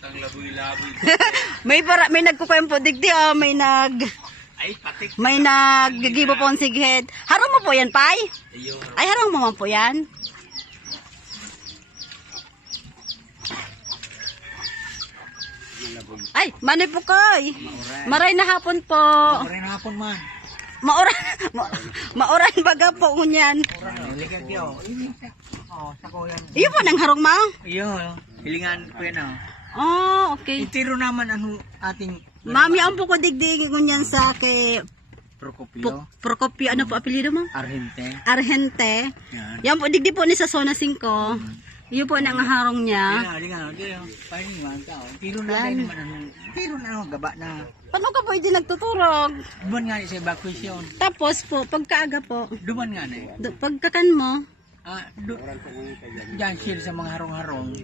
Tang laboy-laboy. May nagkukwempo digdi oh, Ay, patik. may naggigibo po ang sighed. Harong mo po yan, Pai? Ayun. Ay, harong mo man po yan. Ay, manay po kay. Maray na hapon po. Maray na hapon man. Maoran baga po ngunyan. Ligat yo. Oh, sako yan. Iyo po nang harong ma. Iyo, hilingan ko yan oh. Oh, okay. Itiro naman ano ating Mami, ang po ko digdig ngunyan sa kay Procopio. Procopio, ano po apelido mo? Argente. Argente. Yan. Yan po, digdi po ni sa zona 5. Iyo po nang harong niya. Hilingan, hilingan. Paano yung tao? Tiro na din naman ano. Tiro na ano, gaba na. Paano ka po hindi nagtuturog? Duman nga ni sa evacuation. Tapos po, pagkaaga po, Duman nga na eh. pagkakan mo, Diyan sila sa mga harong-harong.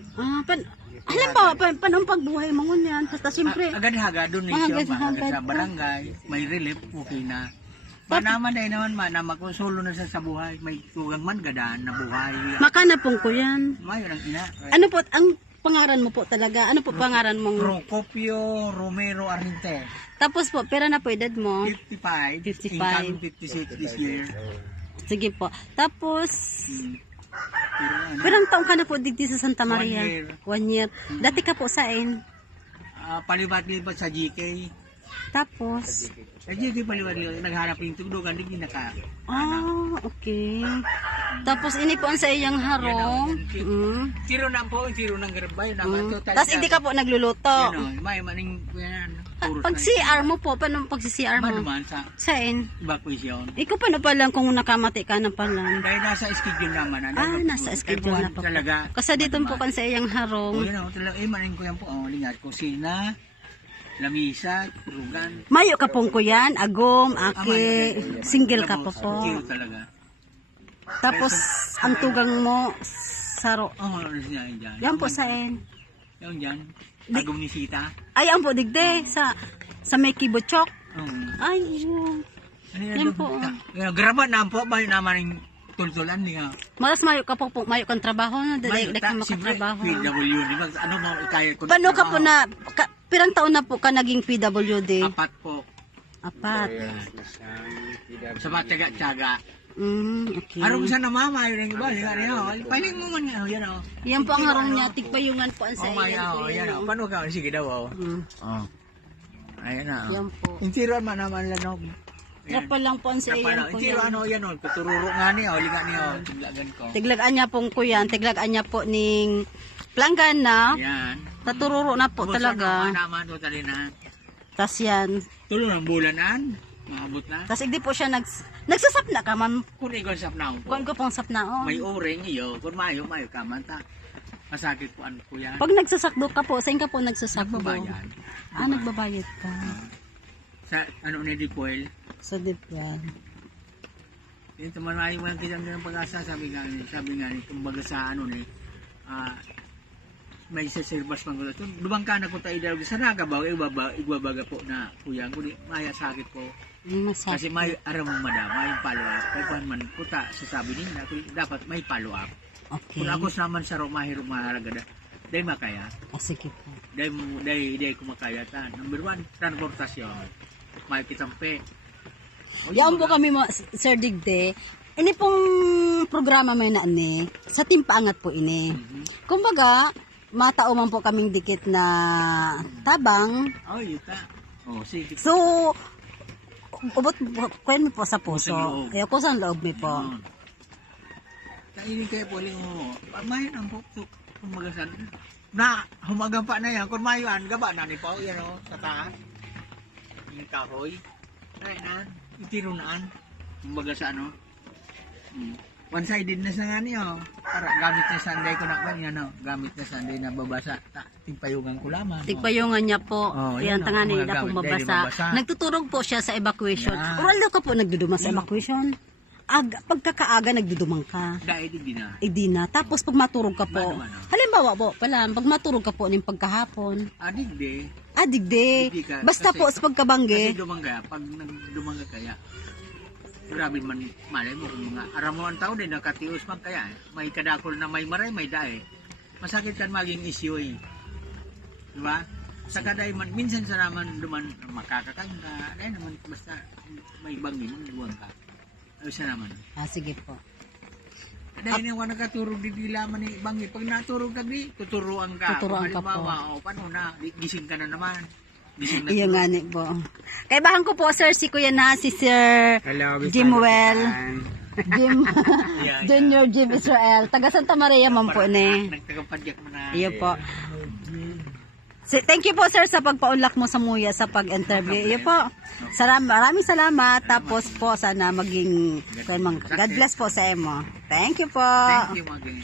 halimbawa, paano pagbuhay mo ngunyan? Basta siyempre, Agad-haga, donation, Agad-hagad sa po. barangay, may relief, okay na. Panaman dahil naman man, na magkonsulo na sa buhay, may tugang man gadaan na buhay. makanapong ko yan. Mayo ng ina. Ano po, ang pangaran mo po talaga? Ano po pangaran mong? Procopio Romero Argente. Tapos po, pera na po edad mo? 55. 55. Income 56 this year. Sige po. Tapos, Pero ano, perang taong ka na po digdi sa Santa Maria? 1 year. 1 year. Dati ka po saan? palibat-libat sa GK. Tapos, Sa GK palibat-libat, naghanap yung tugdugan, hindi naka. okay. Tapos, ini po ang sa iyang harong. Tiro na po, tiro ng garbay. Tapos, hindi ka po nagluluto. May maning yan. Pag CR mo po, paano pag CR mo? Manuman sa Saan? evacuation. Ikaw paano pala kung nakamati ka na pala? Dahil nasa schedule naman. Nasa schedule na po. Talaga. Kasi dito po kan sa iyang harong. Yan o, talaga. Manin ko yan po. Lingat. Kusina, lamisa, turugan. Mayo ka pong kuyan, agom, ake, single ka po po. Kilo talaga. Tapos, ang tugang mo, saro. Yan. Yan po saan? Yan dyan. Agong ni Sita. Ay, ang po digde, sa may kibochok. Ay, yun. Yan po. Grabat na po. Bahay naman yung tultulan niya. Maras mayo ka po, mayo kang trabaho na, dahil ka makatrabaho. PW, di ba? Ano mo kaya ko? Paano ka po na, pirang taon na po ka naging PWD? 4 po. 4. Sa mga tiyaga-tiyaga. Okay. Harong sa namama, yun yung iba. Paling mo man nga, yan o. Yan po ang harong niya, tigpayungan po ang sa Oh my iyan po God, yan o. yun. Paano ka? Sige daw o. Ayan na o. Yan po. Yung tiruan man naman lanog. Trapal lang po ang sa iyan po Yung tiruan yan. o, yan o. Patururo nga niya o. Liga niya o. Tuglagan ko. Tiglagan niya pong kuyan, tiglagan niya po ning planggan na, Yan. tatururo na po talaga. Naman o tali na. Tas yan. Tulo ng bulanan. Maabot na. Tas hindi po siya nagsasapna ka man. Kung ikaw sa pnaw po. Kuan ko pong sapnaon. May oring iyo. Kung mayo ka man ta. Masakit po ano po yan. Pag nagsasakdo ka po, saan ka po nagsasakdo? Nagbabayad. Nagbabayad ka. Sa ano ni Dipoel. Sa dipyan. Ito man ay mga kita ng pag-asa sabi nga ni kumbaga sa ano ni may sa service man ko. Dubang ka na ko tayo daw sa nagabaw igwabaga po na kuya ko di maya sakit po. Masakit. Kasi may aram mo madama yung follow up. Kaya kung man kuta sasabi nila dapat may follow up. Okay. Kung ako naman sa rumahalaga dahil makaya. Sige po. Dahil kumakaya ta. Number 1, transportasyon. May kitampe. Yan po kami Sir Digde. Ini pong programa may na ni sa timpaangat po ini. Kumbaga, matao man po kaming dikit na tabang. Oh, yuta. Oh, sige. So, ubot kwen mi po sa puso. Loob. Ayaw ko sa loob mi po. Kainin kayo po mo. Mayan ang puktok. Kumagasan. Na, humagang pa na yan. Kung mayuan, gaba na ni Pao. Yan o, sa taas. Yung kahoy. Ay na, itirunaan. Kumbaga sa ano. One-sided na sa nga niyo. Para gamit na Sunday ko nakwan yan o. Gamit na Sunday na babasa. Tigpayungan ko lamang. Tigpayungan niya po. Yan tanga nila pong babasa. Nagtuturog po siya sa evacuation. Oralo ka po nagduduma sa evacuation. Pagkakaaga nagdudumang ka. Di na. Tapos pag maturog ka po. Halimbawa po, pala, pag maturog ka po ng pagkahapon. Digde. Basta po sa pagkabangge. Kasi dumangga, pag nagdumangga kaya, grabe man, malay mo, kung mga aramuan tao din, nakatius man kaya, may kadakol na may maray, may dae. Masakit kan maging issue eh. Diba? Sa kaday man, minsan sa naman duman makakakang ka, dahil naman basta may bangi mo, buwan ka. Ay sa naman. Sige po. Dahil na wala nakaturog di dila man ni bangi. Pag naturog ka di, tuturuan ka. Tuturuan ka Halimbawa, paano na, gising ka na naman. Gising na Iyo nga ni po. Kaibahan ko po, sir, si Kuya na, si Sir Jimwell. Jim, Junior Jim Israel. Taga Santa Maria man po ni. Nagtagapadyak mo na. Iyo po. Thank you po, sir, sa pagpaunlak mo sa Muya sa pag-interview. Iyo po. Maraming salamat. Tapos po, sana maging God bless po sa emo. Thank you po. Thank you, Maging.